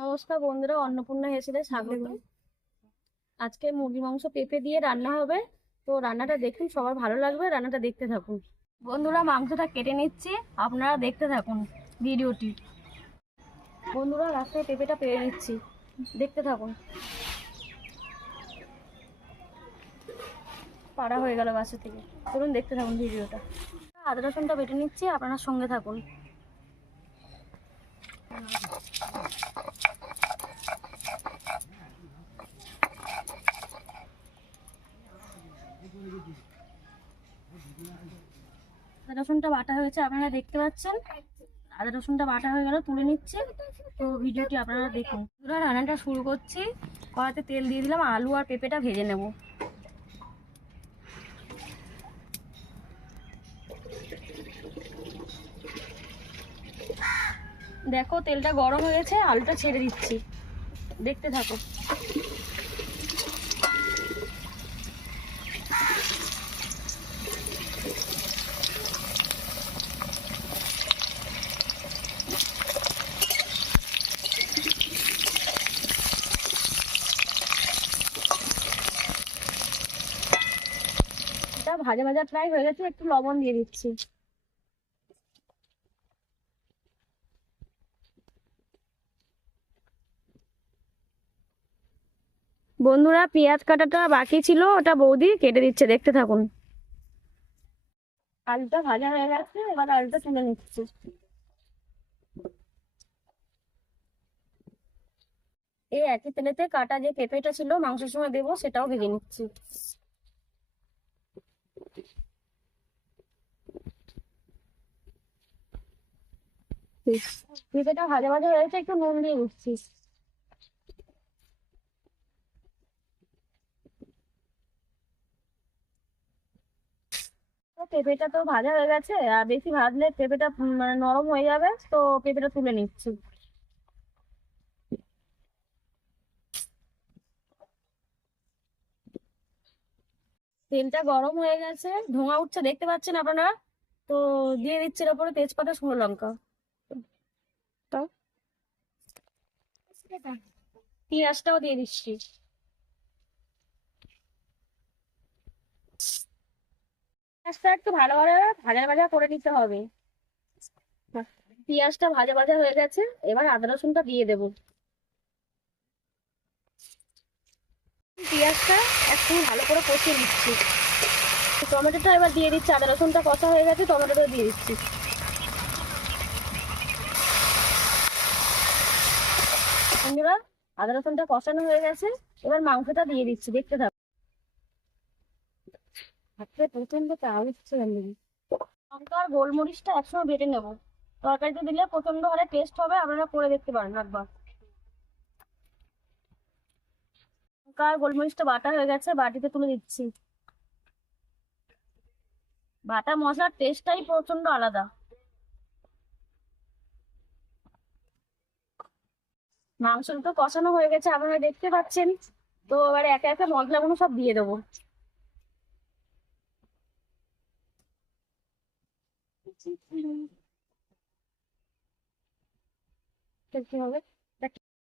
নমস্কার বন্ধুরা অন্নপূর্ণা হেসেলে স্বাগত আজকে মুরগি মাংস পেঁপে দিয়ে রান্না হবে। তো রান্নাটা দেখুন সবার ভালো লাগবে রান্নাটা দেখতে থাকুন। বন্ধুরা মাংসটা কেটে নিচ্ছি আপনারা দেখতে থাকুন ভিডিওটি। বন্ধুরা রাস্তায় পেঁপেটা পেয়ে নিচ্ছি দেখতে থাকুন। পাড়া হয়ে গেল বাসা থেকে। চলুন দেখতে থাকুন ভিডিওটা। আদা রসুনটা বেটে নিচ্ছি আপনারা সঙ্গে থাকুন। রসুনটা বাটা হয়েছে, আপনারা দেখতে পাচ্ছেন। আদা রসুনটা বাটা হয়ে গেল, তুলে নিচ্ছি। তো ভিডিওটি আপনারা দেখুন। রান্নাটা শুরু করছি। কড়াতে তেল দিয়ে দিলাম, আলু আর পেঁপেটা ভেজে নেব। দেখো, তেলটা গরম হয়ে গেছে, আলুটা ছেড়ে দিচ্ছি। দেখতে থাকো। ভাজা ভাজা প্রায় হয়ে গেছে, একটু লবণ দিয়ে দিচ্ছি। বন্ধুরা, পেঁয়াজ কাটাটা বাকি ছিল, ওটা বৌদি কেটে দিচ্ছে, দেখতে থাকুন। আলুটা ভাজা হয়ে গেছে, এবার আলুটা তুলে নিচ্ছি। এই একই তেলেতে কাটা যে পেঁপেটা ছিল, মাংসের সময় দেবো, সেটাও ভেজে নিচ্ছি। পেঁপেটা ভাজা একটু নুন দিয়ে পেঁপেটা তো ভাজা হয়ে গেছে, আর বেশি ভাজলে পেঁপেটা মানে নরম হয়ে যাবে, তো পেঁপেটা তুলে নিচ্ছি। তেলটা গরম হয়ে গেছে, ধোঁয়া উঠছে, দেখতে পাচ্ছেন আপনারা? তো দিয়ে দিচ্ছি উপরে তেজপাতা, শুকনো লঙ্কা। তো? পেঁয়াজটাও দিয়ে দিচ্ছি। পেঁয়াজটা একটু ভালো ভালো, ভাজা ভাজা করে নিতে হবে। পেঁয়াজটা ভাজা ভাজা হয়ে গেছে, এবার আদা রসুনটা দিয়ে দেবো। পেঁয়াজটা একটু ভালো করে কষিয়ে নিচ্ছি। টমেটোটা এবার দিয়ে দিচ্ছি, আদা রসুনটা কষা হয়ে গেছে টমেটোটা দিয়ে দিচ্ছি। আদা রসুনটা কষানো হয়ে গেছে। এবার মাংসটা দিয়ে দিচ্ছি, দেখতে থাকো। আর গোলমরিচটা একসঙ্গে বেটে তরকারিতে দিলে হারে টেস্ট হবে, আপনারা করে দেখতে পারেন একবার। গোলমরিচটা বাটা হয়ে গেছে, বাটিতে তুলে দিচ্ছি। বাটা মশলার টেস্টটাই প্রচণ্ড আলাদা। মাংসটা তো কষানো হয়ে গেছে, আপনারা দেখতে পাচ্ছেন। তো এবারে একে একে মশলাগুলো সব দিয়ে দেবো।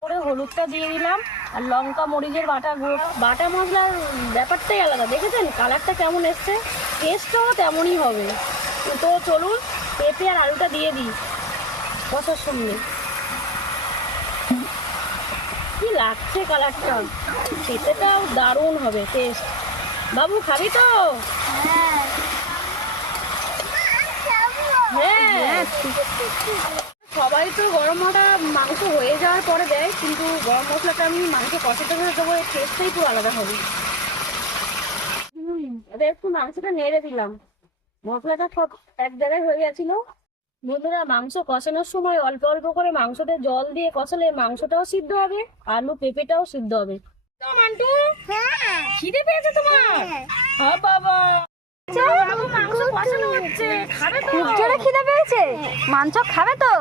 করে হলুদটা দিয়ে দিলাম, আর লঙ্কা, মরিচের বাটা গুঁড়ো। বাটা মশলার ব্যাপারটাই আলাদা, দেখেছেন? কালারটা কেমন এসছে? টেস্টও তেমনই হবে। তো চলুন, পেঁপে আর আলুটা দিয়ে দিই। কষার সঙ্গে কি লাগছে কালারটা খেতেটাও দারুণ হবে টেস্ট বাবু, খাবি তো? হ্যাঁ। সবাই তো গরম মশলা মাংস হয়ে যাওয়ার পরে দেয়, কিন্তু গরম মশলাটা আমি মাংস কষাতে করে দেবো, এর টেস্টটাই পুরো আলাদা হবে। এবার একটু মাংসটা নেড়ে দিলাম। মশলাটা সব এক জায়গায় হয়ে গেছিল। বন্ধুরা মাংস কষানোর সময় অল্প অল্প করে মাংসতে জল দিয়ে কষালে মাংসটাও সিদ্ধ হবে আলু পেঁপেটাও সিদ্ধ হবে। তো মান্টু? খিদে পেয়েছে তোমার? হ্যাঁ। বাবা। মাংস কষানো হচ্ছে। খাবে তো। জোরে খিদে পেয়েছে? মাংস খাবে তো?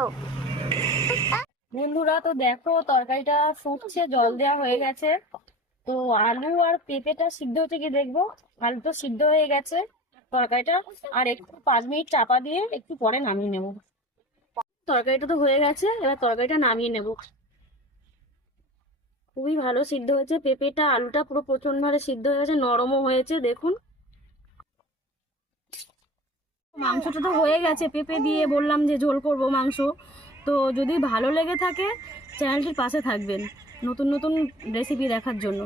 বন্ধুরা তো দেখো তরকারিটা ফুটছে জল দেওয়া হয়ে গেছে। তো আলু আর পেঁপেটা সিদ্ধ হচ্ছে কি দেখব? আলু তো সিদ্ধ হয়ে গেছে। তরকারিটা, আর একটু পাঁচ মিনিট চাপা দিয়ে একটু পরে নামিয়ে নেব। তরকারিটা তো হয়ে গেছে, এবার তরকারিটা নামিয়ে নেব। খুবই ভালো সিদ্ধ হয়েছে, পেঁপেটা, আলুটা পুরো প্রচণ্ড ভাবে সিদ্ধ হয়ে গেছে, নরমও হয়েছে, দেখুন। মাংসটা তো হয়ে গেছে, পেঁপে দিয়ে বললাম যে ঝোল করব মাংস। তো যদি ভালো লেগে থাকে, চ্যানেলটির পাশে থাকবেন নতুন নতুন রেসিপি দেখার জন্য।